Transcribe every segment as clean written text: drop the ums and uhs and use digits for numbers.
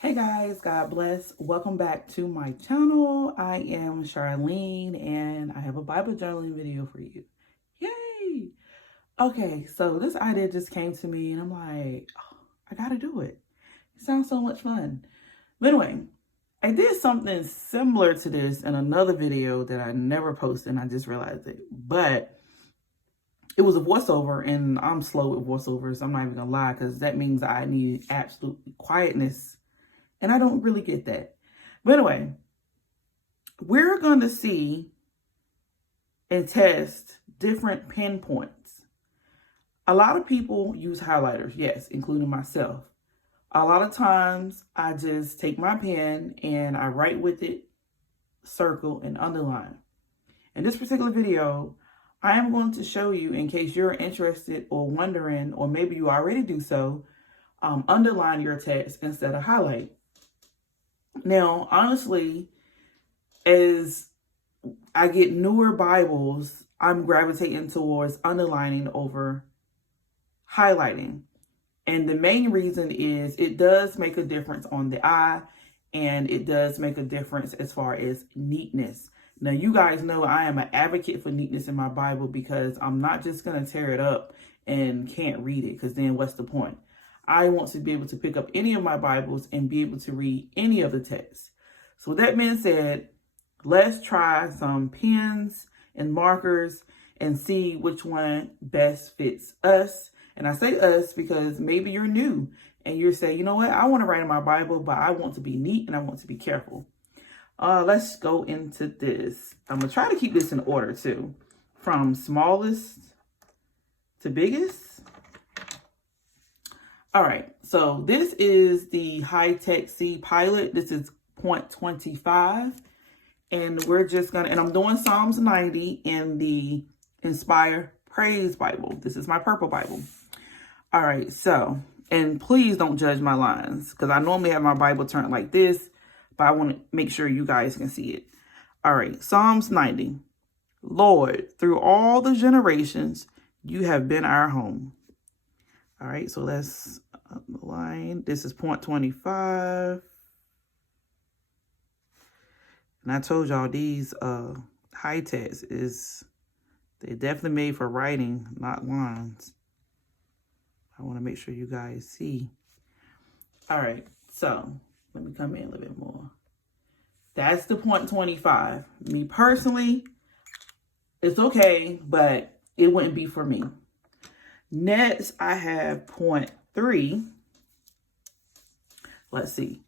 Hey guys, God bless. Welcome back to my channel. I am Charlene and I have a Bible journaling video for you. Yay! Okay, so this idea just came to me and I'm like, oh, I gotta do it. It sounds so much fun. But anyway, I did something similar to this in another video that I never posted and I just realized it. But it was a voiceover and I'm slow with voiceovers. I'm not even gonna lie because that means I need absolute quietness. And I don't really get that. But anyway, we're going to see and test different pen points. A lot of people use highlighters, yes, including myself. A lot of times I just take my pen and I write with it, circle, and underline. In this particular video, I am going to show you, in case you're interested or wondering, or maybe you already do so, underline your text instead of highlight. Now, honestly, as I get newer Bibles, I'm gravitating towards underlining over highlighting. And the main reason is it does make a difference on the eye, and it does make a difference as far as neatness. Now, you guys know I am an advocate for neatness in my Bible because I'm not just going to tear it up and can't read it, because then what's the point? I want to be able to pick up any of my Bibles and be able to read any of the text. So with that being said, let's try some pens and markers and see which one best fits us. And I say us because maybe you're new and you're saying, you know what, I want to write in my Bible, but I want to be neat and I want to be careful. Let's go into this. I'm going to try to keep this in order too, from smallest to biggest. All right, so this is the High-Tech C Pilot. This is 0.25. And we're just gonna, and I'm doing Psalms 90 in the Inspire Praise Bible. This is my purple Bible. All right, so, and please don't judge my lines, because I normally have my Bible turned like this, but I want to make sure you guys can see it. All right, Psalms 90. Lord, through all the generations, you have been our home. All right, so let's underline. This is 0.25. And I told y'all these high techs they're definitely made for writing, not lines. I want to make sure you guys see. All right, so let me come in a little bit more. That's the 0.25. Me personally, it's okay, but it wouldn't be for me. Next, I have 0.3. Let's see.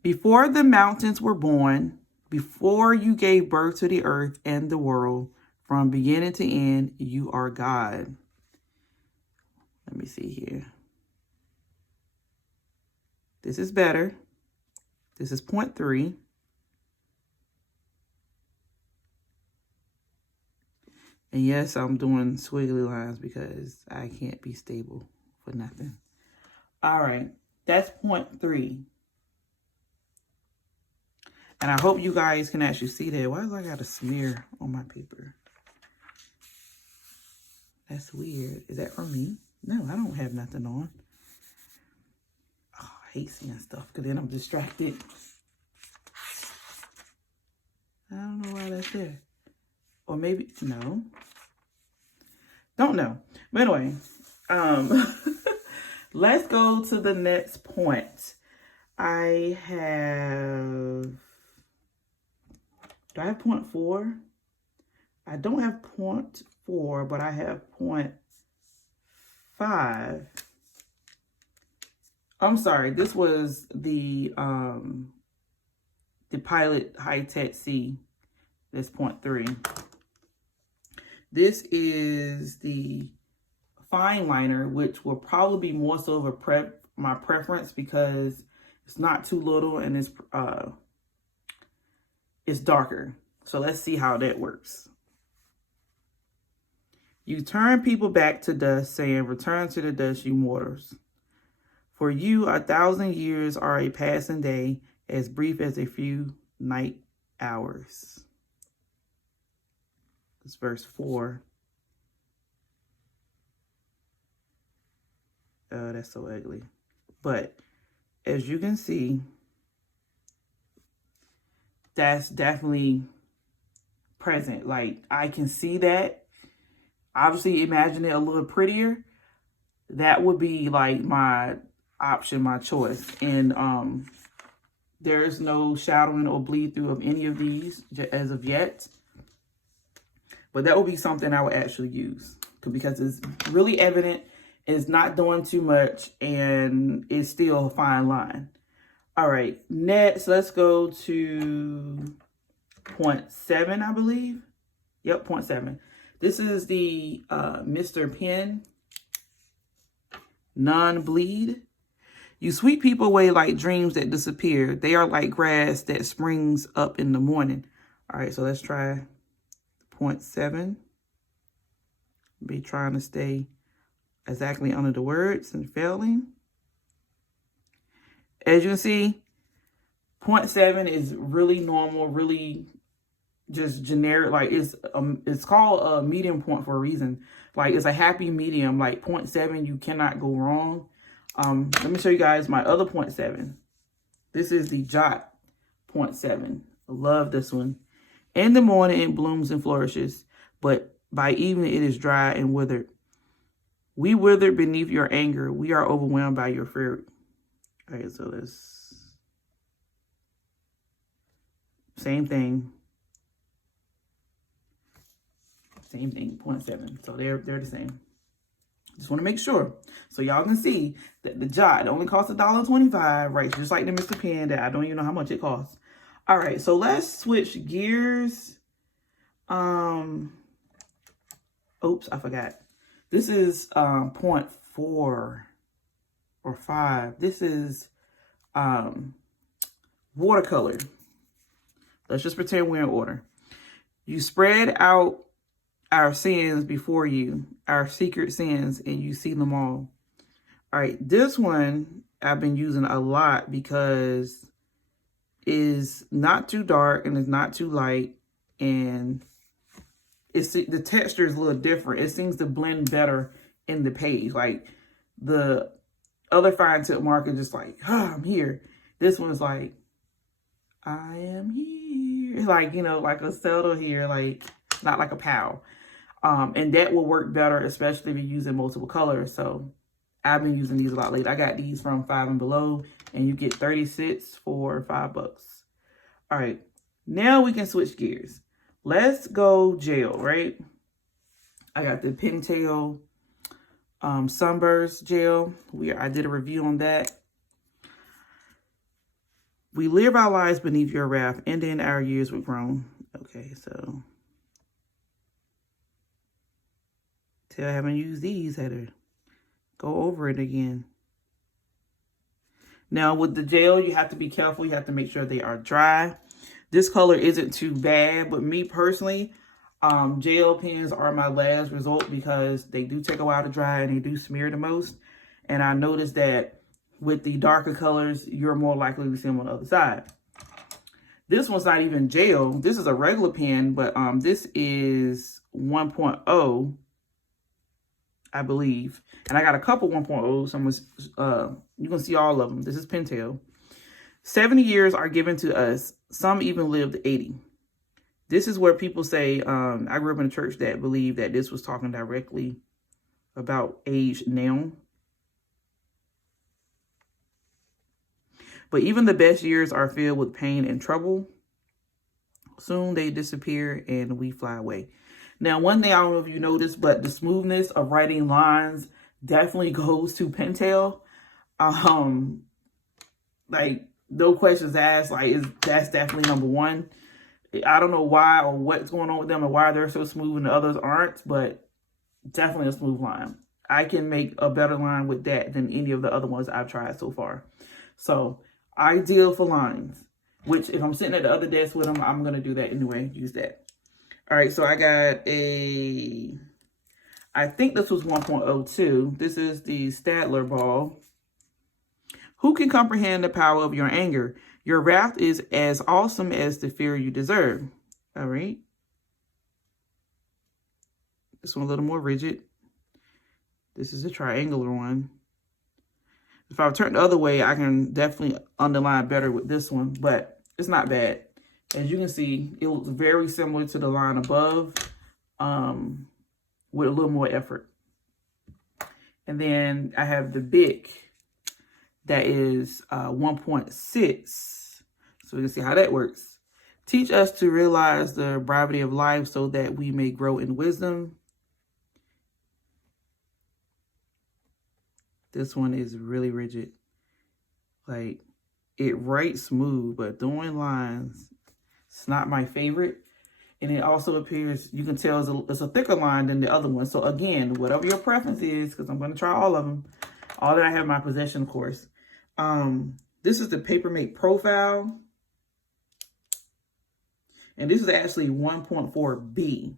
Before the mountains were born, before you gave birth to the earth and the world, from beginning to end, you are God. Let me see here. This is better. This is 0.3. And yes, I'm doing squiggly lines because I can't be stable for nothing. All right, that's 0.3. And I hope you guys can actually see that. Why do I got a smear on my paper? That's weird. Is that from me? No, I don't have nothing on. Oh, I hate seeing stuff because then I'm distracted. I don't know why that's there. Or maybe, no. Don't know. But anyway, let's go to the next point. I have, do I have 0.4? I don't have 0.4, but I have 0.5. I'm sorry, this was the Pilot High-Tech C. That's 0.3. This is the fine liner, which will probably be more so of my preference because it's not too little and it's darker. So let's see how that works. You turn people back to dust, saying, return to the dust, you mortals. For you, 1,000 years are a passing day, as brief as a few night hours. It's verse 4. Oh, that's so ugly. But as you can see, that's definitely present. Like, I can see that. Obviously, imagine it a little prettier. That would be like my option, my choice. And there's no shadowing or bleed through of any of these as of yet. But that would be something I would actually use because it's really evident. It's not doing too much and it's still a fine line. All right, next, let's go to 0.7, I believe. Yep, 0.7. This is the Mr. Pen non-bleed. You sweep people away like dreams that disappear. They are like grass that springs up in the morning. All right, so let's try 0.7. Be trying to stay exactly under the words and failing. As you can see, 0.7 is really normal, really just generic. Like, it's called a medium point for a reason. Like, it's a happy medium. Like 0.7, you cannot go wrong. Let me show you guys my other 0.7. This is the Jot 0.7. I love this one. In the morning, it blooms and flourishes, but by evening, it is dry and withered. We withered beneath your anger. We are overwhelmed by your fury. All right, so that's same thing. Same thing, 0.7. So they're the same. Just want to make sure. So y'all can see that the Jot only costs $1.25, right? Just like the Mr. Pen that I don't even know how much it costs. All right, so let's switch gears. Oops, I forgot. This is 0.4 or 5. This is watercolor. Let's just pretend we're in order. You spread out our sins before you, our secret sins, and you see them all. All right, this one I've been using a lot because it's not too dark and it's not too light, and the texture is a little different. It seems to blend better in the page. Like the other fine tip marker, just like, I'm here. This one's like, I am here. Like, you know, like a subtle here, like not like a pow. And that will work better, especially if you're using multiple colors. So I've been using these a lot lately. I got these from Five and Below, and you get 36 for $5. All right, now we can switch gears. Let's go gel, right? I got the Pentel Sunburst gel. I did a review on that. We live our lives beneath your wrath, and in our years we've grown. Okay, so I haven't used these, had to go over it again. Now with the gel, you have to be careful. You have to make sure they are dry. This color isn't too bad, but me personally, gel pens are my last resort because they do take a while to dry and they do smear the most. And I noticed that with the darker colors, you're more likely to see them on the other side. This one's not even gel. This is a regular pen, but this is 1.0. I believe. And I got a couple 1.0s. You can see all of them. This is Pentel. 70 years are given to us. Some even lived 80. This is where people say, I grew up in a church that believed that this was talking directly about age now. But even the best years are filled with pain and trouble. Soon they disappear and we fly away. Now, one thing I don't know if you noticed, but the smoothness of writing lines definitely goes to Pentel. Like, no questions asked. Like, that's definitely number one. I don't know why or what's going on with them and why they're so smooth and the others aren't, but definitely a smooth line. I can make a better line with that than any of the other ones I've tried so far. So, ideal for lines, which if I'm sitting at the other desk with them, I'm going to do that anyway, use that. All right, so I got I think this was 1.02. This is the Stadler ball. Who can comprehend the power of your anger? Your wrath is as awesome as the fear you deserve. All right. This one a little more rigid. This is a triangular one. If I turn the other way, I can definitely underline better with this one, but it's not bad. As you can see, it looks very similar to the line above, with a little more effort. And then I have the Bic that is 1.6. So we can see how that works. Teach us to realize the brevity of life so that we may grow in wisdom. This one is really rigid. Like, it writes smooth, but doing lines, it's not my favorite. And it also appears, you can tell it's a thicker line than the other one. So again, whatever your preference is, because I'm going to try all of them. All that I have in my possession, of course. This is the Papermate Profile. And this is actually 1.4B.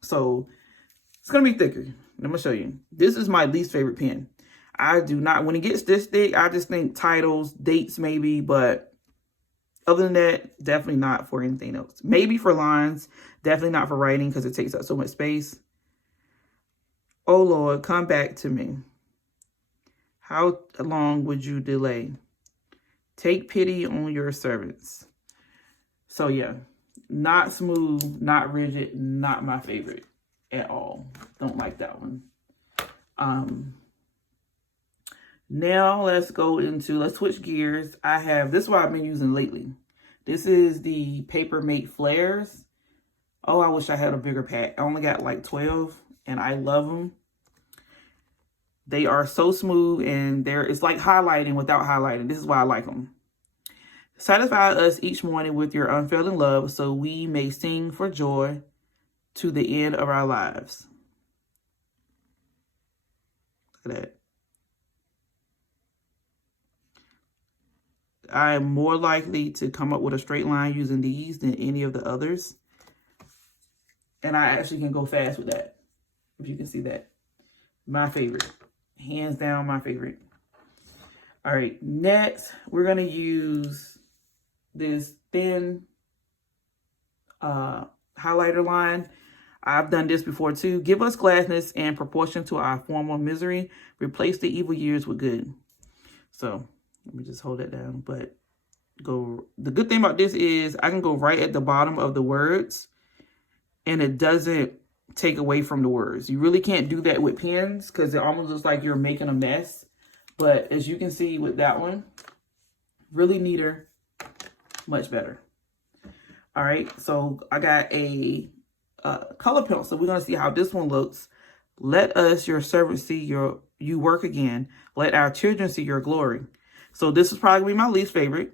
So it's going to be thicker. I'm going to show you. This is my least favorite pen. I do not, when it gets this thick, I just think titles, dates maybe, but other than that, definitely not for anything else. Maybe for lines, definitely not for writing because it takes up so much space. Oh Lord, come back to me. How long would you delay? Take pity on your servants. So yeah, not smooth, not rigid, not my favorite at all. Don't like that one. Now let's switch gears. I have, this is what I've been using lately. This is the Papermate Flares. Oh, I wish I had a bigger pack. I only got like 12 and I love them. They are so smooth and it's like highlighting without highlighting. This is why I like them. Satisfy us each morning with your unfailing love so we may sing for joy to the end of our lives. Look at that. I am more likely to come up with a straight line using these than any of the others. And I actually can go fast with that, if you can see that. My favorite. Hands down, my favorite. All right, next, we're going to use this thin highlighter line. I've done this before too. Give us gladness and proportion to our former misery. Replace the evil years with good. So let me just hold that down. But the good thing about this is I can go right at the bottom of the words and it doesn't take away from the words. You really can't do that with pens because it almost looks like you're making a mess. But as you can see with that one, really neater, much better. All right, so I got a color pencil. We're going to see how this one looks. Let us, your servants, see you work again. Let our children see your glory. So this is probably my least favorite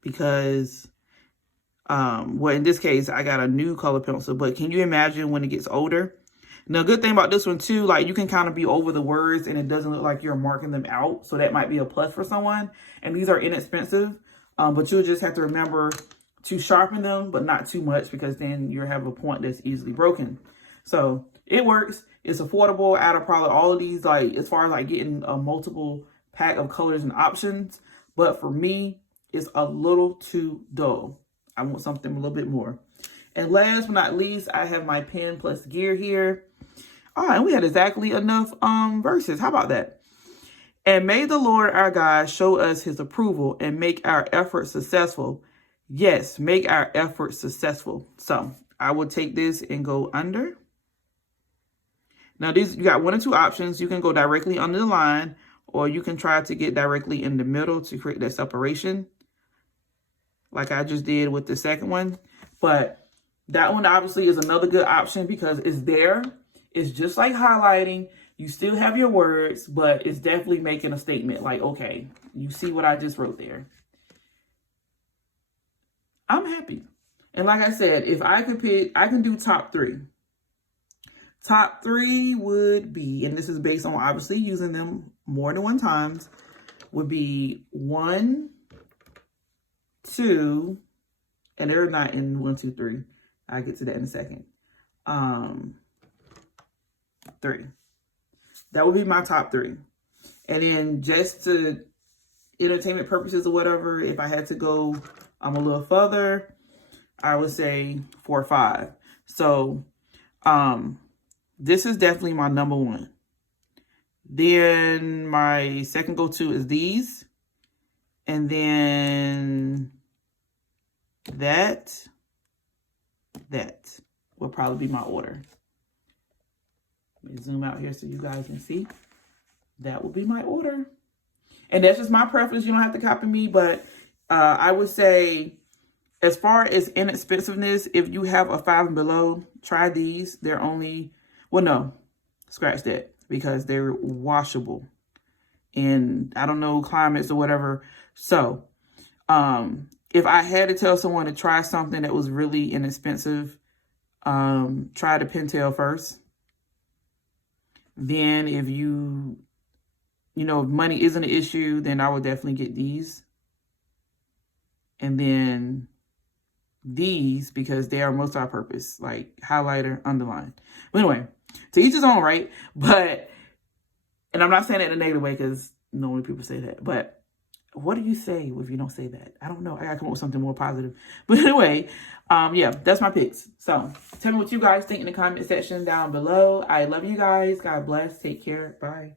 because, well, in this case, I got a new color pencil. But can you imagine when it gets older? Now, good thing about this one, too, like you can kind of be over the words and it doesn't look like you're marking them out. So that might be a plus for someone. And these are inexpensive, but you'll just have to remember to sharpen them, but not too much because then you have a point that's easily broken. So it works. It's affordable out of probably all of these, like as far as like getting a multiple pack of colors and options. But for me, it's a little too dull. I want something a little bit more. And last but not least, I have my pen plus gear here. All right, we had exactly enough verses. How about that? And may the Lord our God show us his approval and make our efforts successful. Yes, make our efforts successful. So I will take this and go under. Now, you got one or two options. You can go directly under the line, or you can try to get directly in the middle to create that separation, like I just did with the second one. But that one obviously is another good option because it's there. It's just like highlighting. You still have your words, but it's definitely making a statement like, okay, you see what I just wrote there. I'm happy. And like I said, if I could pick, I can do top three. Top three would be, and this is based on obviously using them more than one times, would be 1, 2, and they're not in 1, 2, 3. I'll get to that in a second. 3. That would be my top 3. And then just to entertainment purposes or whatever, if I had to go a little further, I would say 4 or 5. So this is definitely my number 1. Then my second go-to is these. And then that will probably be my order. Let me zoom out here so you guys can see. That will be my order. And that's just my preference. You don't have to copy me, but I would say as far as inexpensiveness, if you have a 5 and below, try these. They're only, well, no, scratch that, because they're washable. And I don't know, climates or whatever. So if I had to tell someone to try something that was really inexpensive, try the Pentel first. Then if you know, if money isn't an issue, then I would definitely get these. And then these, because they are multi-purpose, like highlighter, underline. But anyway, to each his own, right? But, and I'm not saying it in a negative way, because normally people say that. But what do you say if you don't say that? I don't know. I gotta come up with something more positive. But anyway, yeah, that's my picks. So tell me what you guys think in the comment section down below. I love you guys. God bless. Take care. Bye.